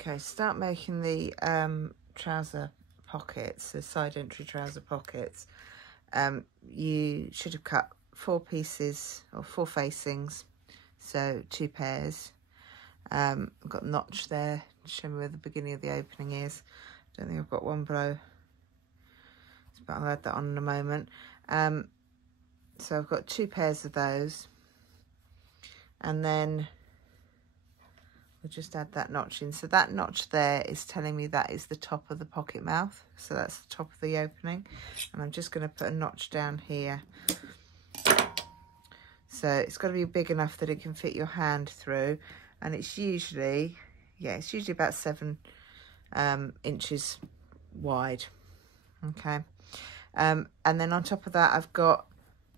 Okay, start making the trouser pockets, the side entry trouser pockets. You should have cut 4 pieces or 4 facings, so 2 pairs. I've got a notch there to show me where the beginning of the opening is. Don't think I've got one below, but I'll add that on in a moment. So I've got 2 pairs of those, and then we'll just add that notch in. So that notch there is telling me that is the top of the pocket mouth. So that's the top of the opening. And I'm just going to put a notch down here. So it's got to be big enough that it can fit your hand through. And it's usually, yeah, it's usually about 7 inches wide. Okay. And then on top of that, I've got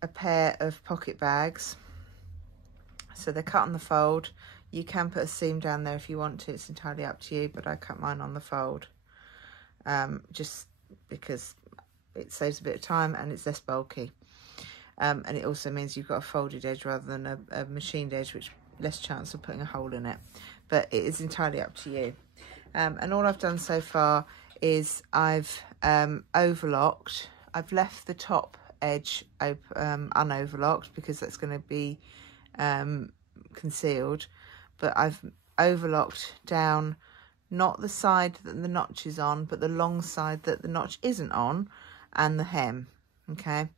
a pair of pocket bags. So they're cut on the fold. You can put a seam down there if you want to, it's entirely up to you, but I cut mine on the fold, just because it saves a bit of time and it's less bulky. And it also means you've got a folded edge rather than a machined edge, which less chance of putting a hole in it, but it is entirely up to you. And all I've done so far is I've overlocked. I've left the top edge unoverlocked because that's going to be concealed. But I've overlocked down, not the side that the notch is on, but the long side that the notch isn't on, and the hem, okay?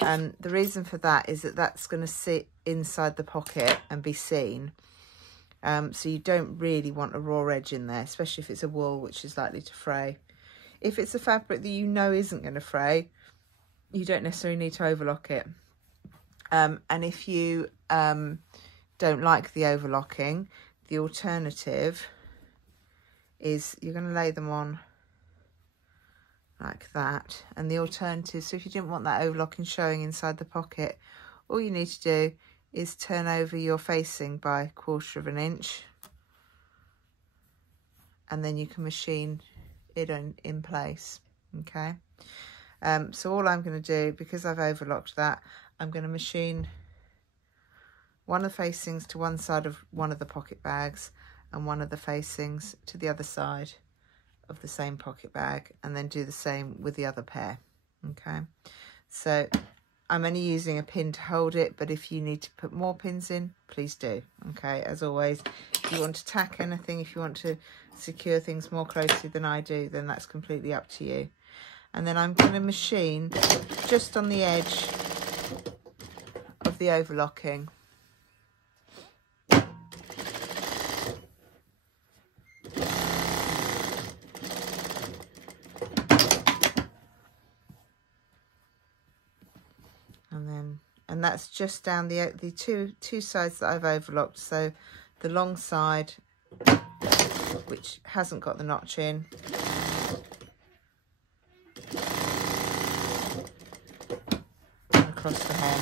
And the reason for that is that that's going to sit inside the pocket and be seen. So you don't really want a raw edge in there, especially if it's a wool, which is likely to fray. If it's a fabric that you know isn't going to fray, you don't necessarily need to overlock it. And if you don't like the overlocking, the alternative is you're going to lay them on like that. And the alternative, so if you didn't want that overlocking showing inside the pocket, all you need to do is turn over your facing by 1/4 inch, and then you can machine it in place. Okay. So all I'm going to do, because I've overlocked that, I'm going to machine one of the facings to one side of one of the pocket bags and one of the facings to the other side of the same pocket bag, and then do the same with the other pair. Okay, so I'm only using a pin to hold it, but if you need to put more pins in, please do. Okay, as always, if you want to tack anything, if you want to secure things more closely than I do, then that's completely up to you. And then I'm going to machine just on the edge of the overlocking. And that's just down the two sides that I've overlocked. So the long side, which hasn't got the notch in, and across the hem.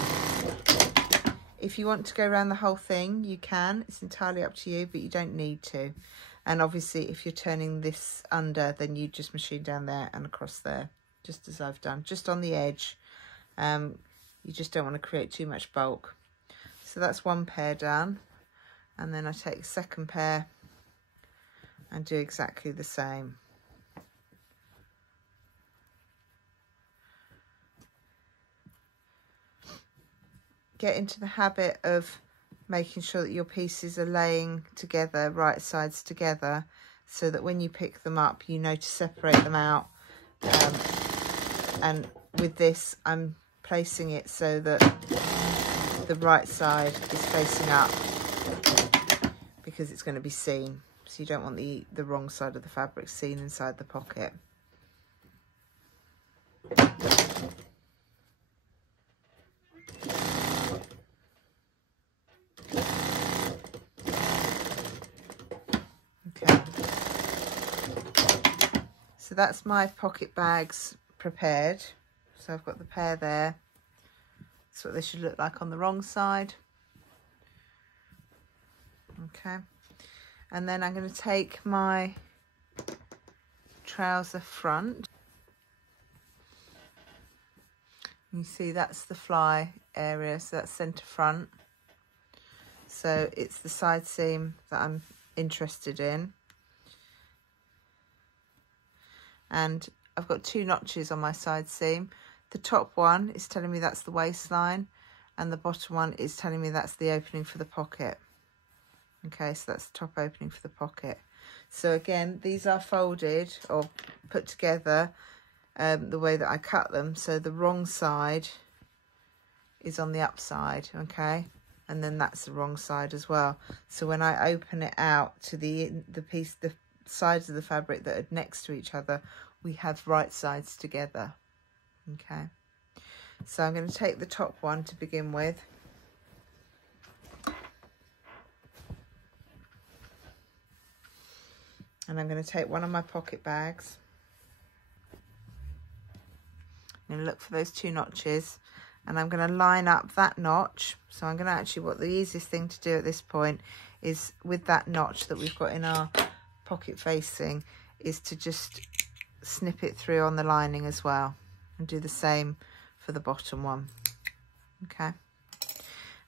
If you want to go around the whole thing, you can. It's entirely up to you, but you don't need to. And obviously, if you're turning this under, then you just machine down there and across there, just as I've done, just on the edge. You just don't want to create too much bulk. So that's one pair done. And then I take the second pair and do exactly the same. Get into the habit of making sure that your pieces are laying together, right sides together, so that when you pick them up, you know to separate them out. And with this, I'm placing it so that the right side is facing up, because it's going to be seen. So you don't want the wrong side of the fabric seen inside the pocket. Okay. So that's my pocket bags prepared. So I've got the pair there. That's what they should look like on the wrong side. Okay. And then I'm going to take my trouser front. You see that's the fly area, so that's centre front. So it's the side seam that I'm interested in. and I've got 2 notches on my side seam. The top one is telling me that's the waistline, and the bottom one is telling me that's the opening for the pocket. Okay, so that's the top opening for the pocket. So again, these are folded or put together the way that I cut them. So the wrong side is on the upside, okay, and then that's the wrong side as well. So when I open it out to the sides of the fabric that are next to each other, we have right sides together. Okay, so I'm going to take the top one to begin with. And I'm going to take one of my pocket bags. I'm going to look for those 2 notches, and I'm going to line up that notch. So I'm going to actually, what the easiest thing to do at this point is, with that notch that we've got in our pocket facing, is to just snip it through on the lining as well, and do the same for the bottom one. Okay,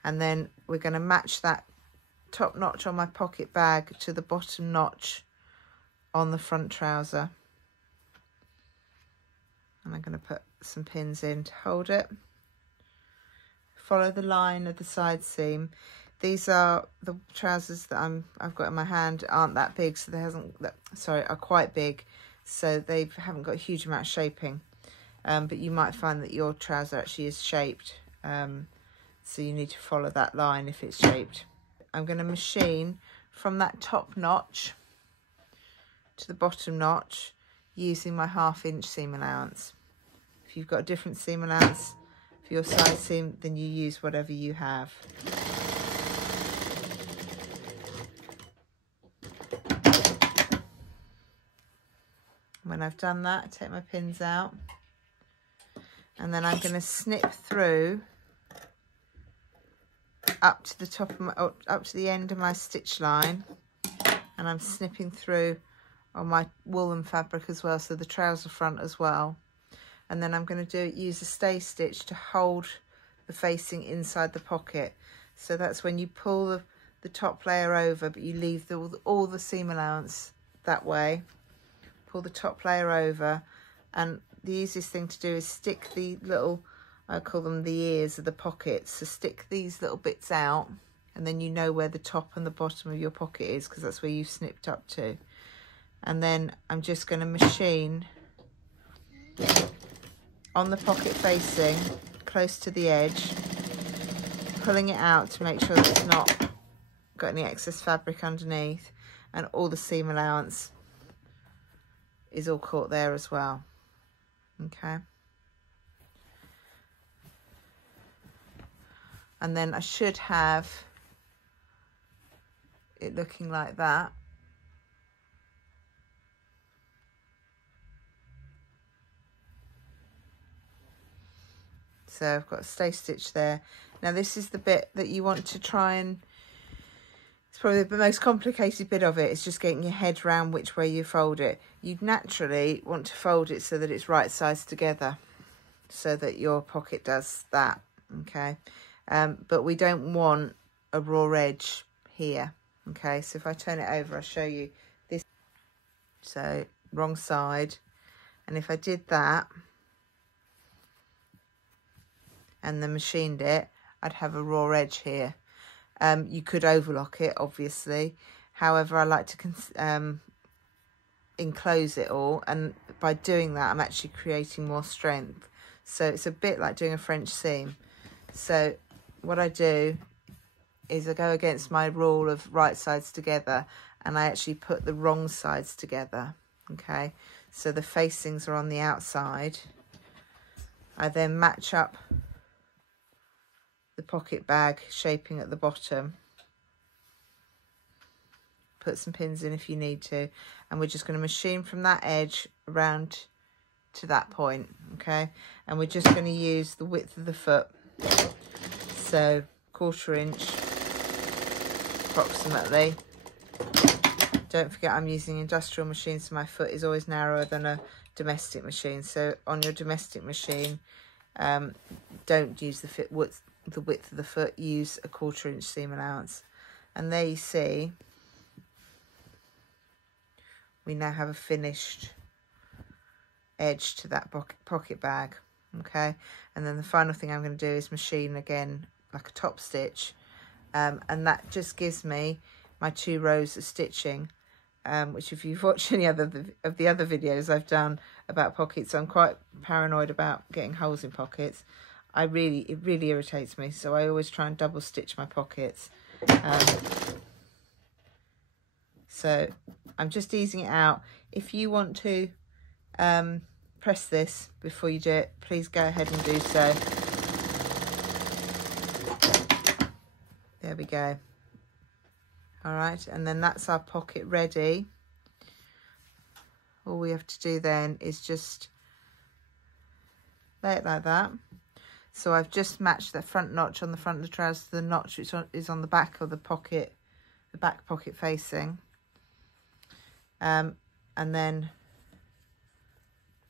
and then we're going to match that top notch on my pocket bag to the bottom notch on the front trouser, and I'm going to put some pins in to hold it. Follow the line of the side seam. These are the trousers that I've got in my hand, aren't that big, so are quite big, so they haven't got a huge amount of shaping. But you might find that your trouser actually is shaped, so you need to follow that line if it's shaped. I'm going to machine from that top notch to the bottom notch using my 1/2 inch seam allowance. If you've got a different seam allowance for your side seam, then you use whatever you have. When I've done that, I take my pins out, and then I'm going to snip through up to the top of my, up to the end of my stitch line, and I'm snipping through on my woolen fabric as well, so the trouser front as well. And then I'm going to use a stay stitch to hold the facing inside the pocket. So that's when you pull the top layer over, but you leave all the seam allowance that way. Pull the top layer over, and the easiest thing to do is stick the little, I call them the ears of the pockets. So stick these little bits out, and then you know where the top and the bottom of your pocket is, because that's where you've snipped up to. And then I'm just going to machine on the pocket facing close to the edge, pulling it out to make sure that it's not got any excess fabric underneath, and all the seam allowance is all caught there as well. Okay, and then I should have it looking like that. So I've got a stay stitch there. Now this is the bit that you want to try and, it's probably the most complicated bit of it, is just getting your head round which way you fold it. You'd naturally want to fold it so that it's right sides together, so that your pocket does that, okay? But we don't want a raw edge here, okay? So if I turn it over, I'll show you this. So wrong side, and if I did that, and then machined it, I'd have a raw edge here. You could overlock it, obviously. However, I like to enclose it all, and by doing that, I'm actually creating more strength. So it's a bit like doing a French seam. So what I do is I go against my rule of right sides together, and I actually put the wrong sides together, okay? So the facings are on the outside. I then match up the pocket bag shaping at the bottom, put some pins in if you need to, and we're just going to machine from that edge around to that point, okay? And we're just going to use the width of the foot, so 1/4 inch approximately. Don't forget I'm using industrial machine, so my foot is always narrower than a domestic machine. So on your domestic machine, don't use the width of the foot, use a 1/4 inch seam allowance. And there you see, we now have a finished edge to that pocket bag. Okay, and then the final thing I'm going to do is machine again like a top stitch, and that just gives me my 2 rows of stitching, which if you've watched any of the other videos I've done about pockets, I'm quite paranoid about getting holes in pockets. It really irritates me, so I always try and double stitch my pockets. So I'm just easing it out. If you want to press this before you do it, please go ahead and do so. There we go. All right, and then that's our pocket ready. All we have to do then is just lay it like that. So I've just matched the front notch on the front of the trouser to the notch which is on the back of the pocket, the back pocket facing. And then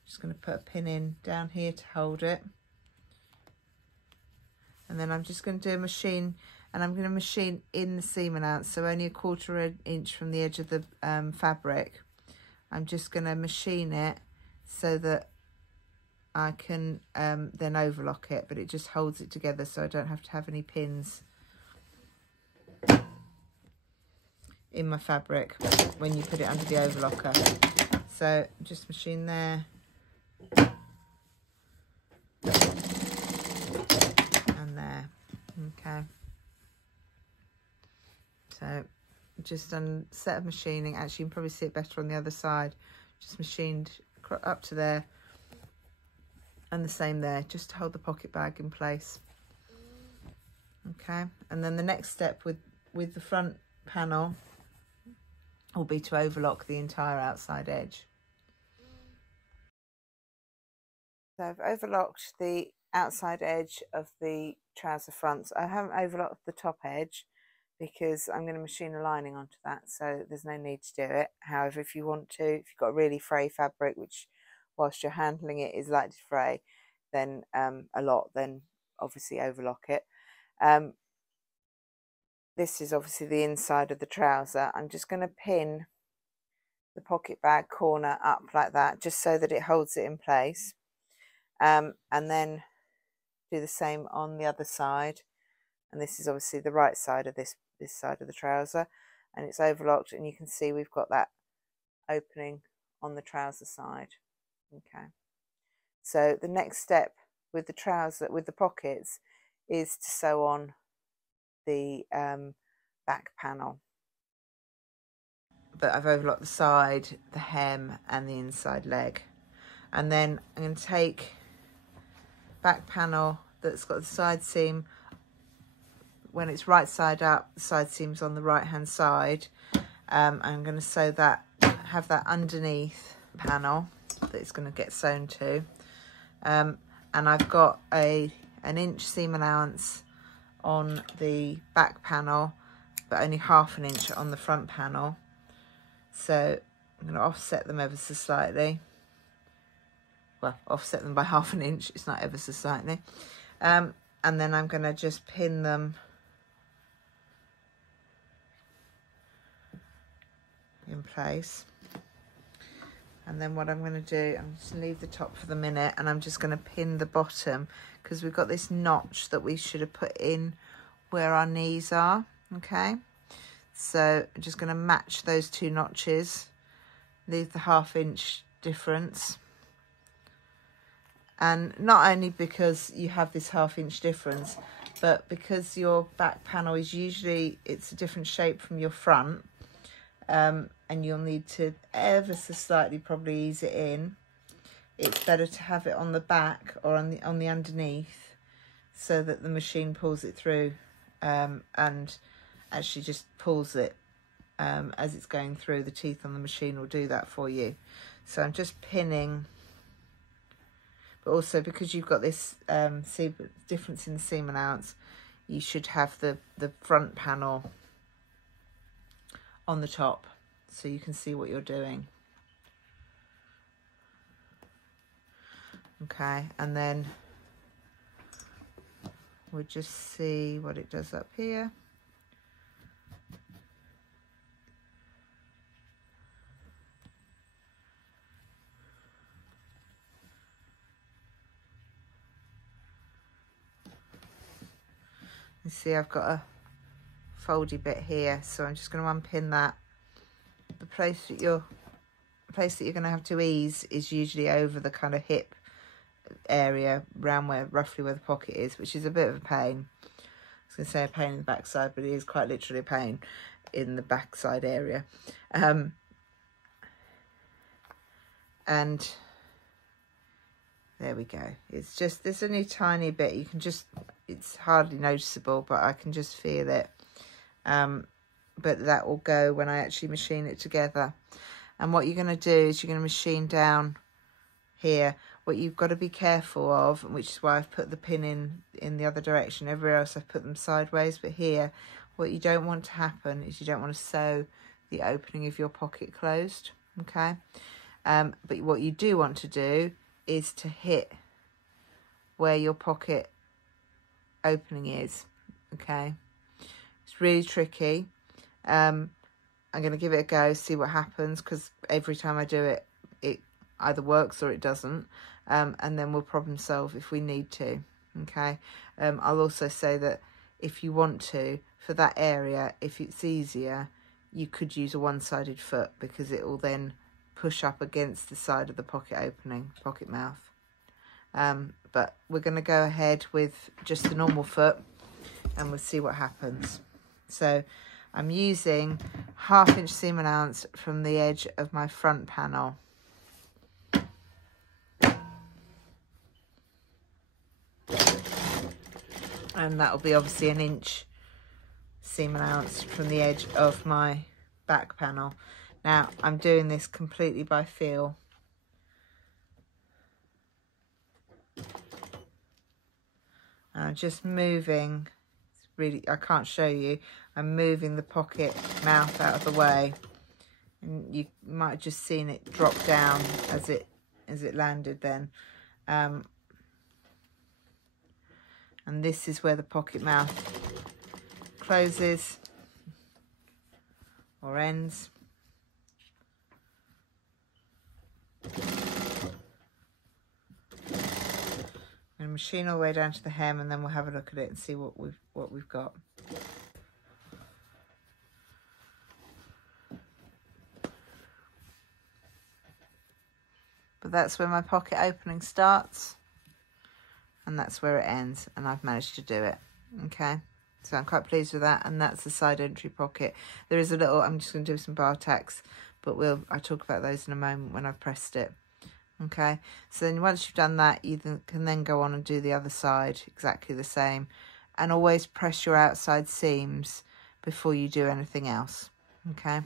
just going to put a pin in down here to hold it. And then I'm just going to do a machine, and I'm going to machine in the seam allowance, so only a 1/4 inch from the edge of the fabric. I'm just going to machine it so that I can then overlock it, but it just holds it together so I don't have to have any pins in my fabric when you put it under the overlocker. So just machine there. And there. Okay. So just done a set of machining. Actually, you can probably see it better on the other side. Just machined up to there. And the same there, just to hold the pocket bag in place. Okay, and then the next step with the front panel will be to overlock the entire outside edge. So I've overlocked the outside edge of the trouser fronts. I haven't overlocked the top edge because I'm going to machine a lining onto that, so there's no need to do it. However, if you want to, if you've got really fray fabric, which whilst you're handling it is likely to fray, then a lot, then obviously overlock it. This is obviously the inside of the trouser. I'm just going to pin the pocket bag corner up like that, just so that it holds it in place. And then do the same on the other side. And this is obviously the right side of this side of the trouser, and it's overlocked, and you can see we've got that opening on the trouser side. Okay, so the next step with the trouser, with the pockets, is to sew on the back panel. But I've overlocked the side, the hem and the inside leg. And then I'm going to take back panel that's got the side seam, when it's right side up, the side seam's on the right hand side. I'm going to sew that, have that underneath panel that it's going to get sewn to. And I've got an inch seam allowance on the back panel, but only 1/2 inch on the front panel. So I'm going to offset them ever so slightly. Well, offset them by 1/2 inch, it's not ever so slightly. And then I'm going to just pin them in place. And then what I'm going to do, I'm just going to leave the top for the minute, and I'm just going to pin the bottom, because we've got this notch that we should have put in where our knees are. Okay, so I'm just going to match those 2 notches, leave the 1/2 inch difference. And not only because you have this 1/2 inch difference, but because your back panel is usually, it's a different shape from your front, and you'll need to ever so slightly probably ease it in. It's better to have it on the back or on the underneath, so that the machine pulls it through, and actually just pulls it as it's going through. The teeth on the machine will do that for you. So I'm just pinning, but also because you've got this difference in the seam allowance, you should have the front panel on the top, so you can see what you're doing. Okay, and then we'll just see what it does up here. You see I've got a foldy bit here, so I'm just going to unpin that. The place that you're going to have to ease is usually over the kind of hip area, around roughly where the pocket is, which is a bit of a pain. I was going to say a pain in the backside, but it is quite literally a pain in the backside area. And there we go. It's just, there's only a tiny bit. You can just, it's hardly noticeable, but I can just feel it. But that will go when I actually machine it together. And what you're going to do is you're going to machine down here. What you've got to be careful of, which is why I've put the pin in the other direction. Everywhere else I've put them sideways, but here, what you don't want to happen is you don't want to sew the opening of your pocket closed, okay? But what you do want to do is to hit where your pocket opening is, okay? It's really tricky. I'm going to give it a go, see what happens, because every time I do it, it either works or it doesn't, and then we'll problem solve if we need to, okay? I'll also say that if you want to, for that area, if it's easier, you could use a one-sided foot, because it will then push up against the side of the pocket opening, pocket mouth. But we're going to go ahead with just the normal foot, and we'll see what happens. So I'm using 1/2 inch seam allowance from the edge of my front panel. And that will be obviously 1 inch seam allowance from the edge of my back panel. Now I'm doing this completely by feel. And I'm just moving, it's really, I can't show you, I'm moving the pocket mouth out of the way. And you might have just seen it drop down as it landed then. And this is where the pocket mouth closes or ends. And machine all the way down to the hem, and then we'll have a look at it and see what we've got. But that's where my pocket opening starts, and that's where it ends, and I've managed to do it. Okay, so I'm quite pleased with that, and that's the side entry pocket. There is a little, I'm just going to do some bar tacks, but I'll talk about those in a moment when I've pressed it. Okay, so then once you've done that, you can then go on and do the other side exactly the same, and always press your outside seams before you do anything else. Okay.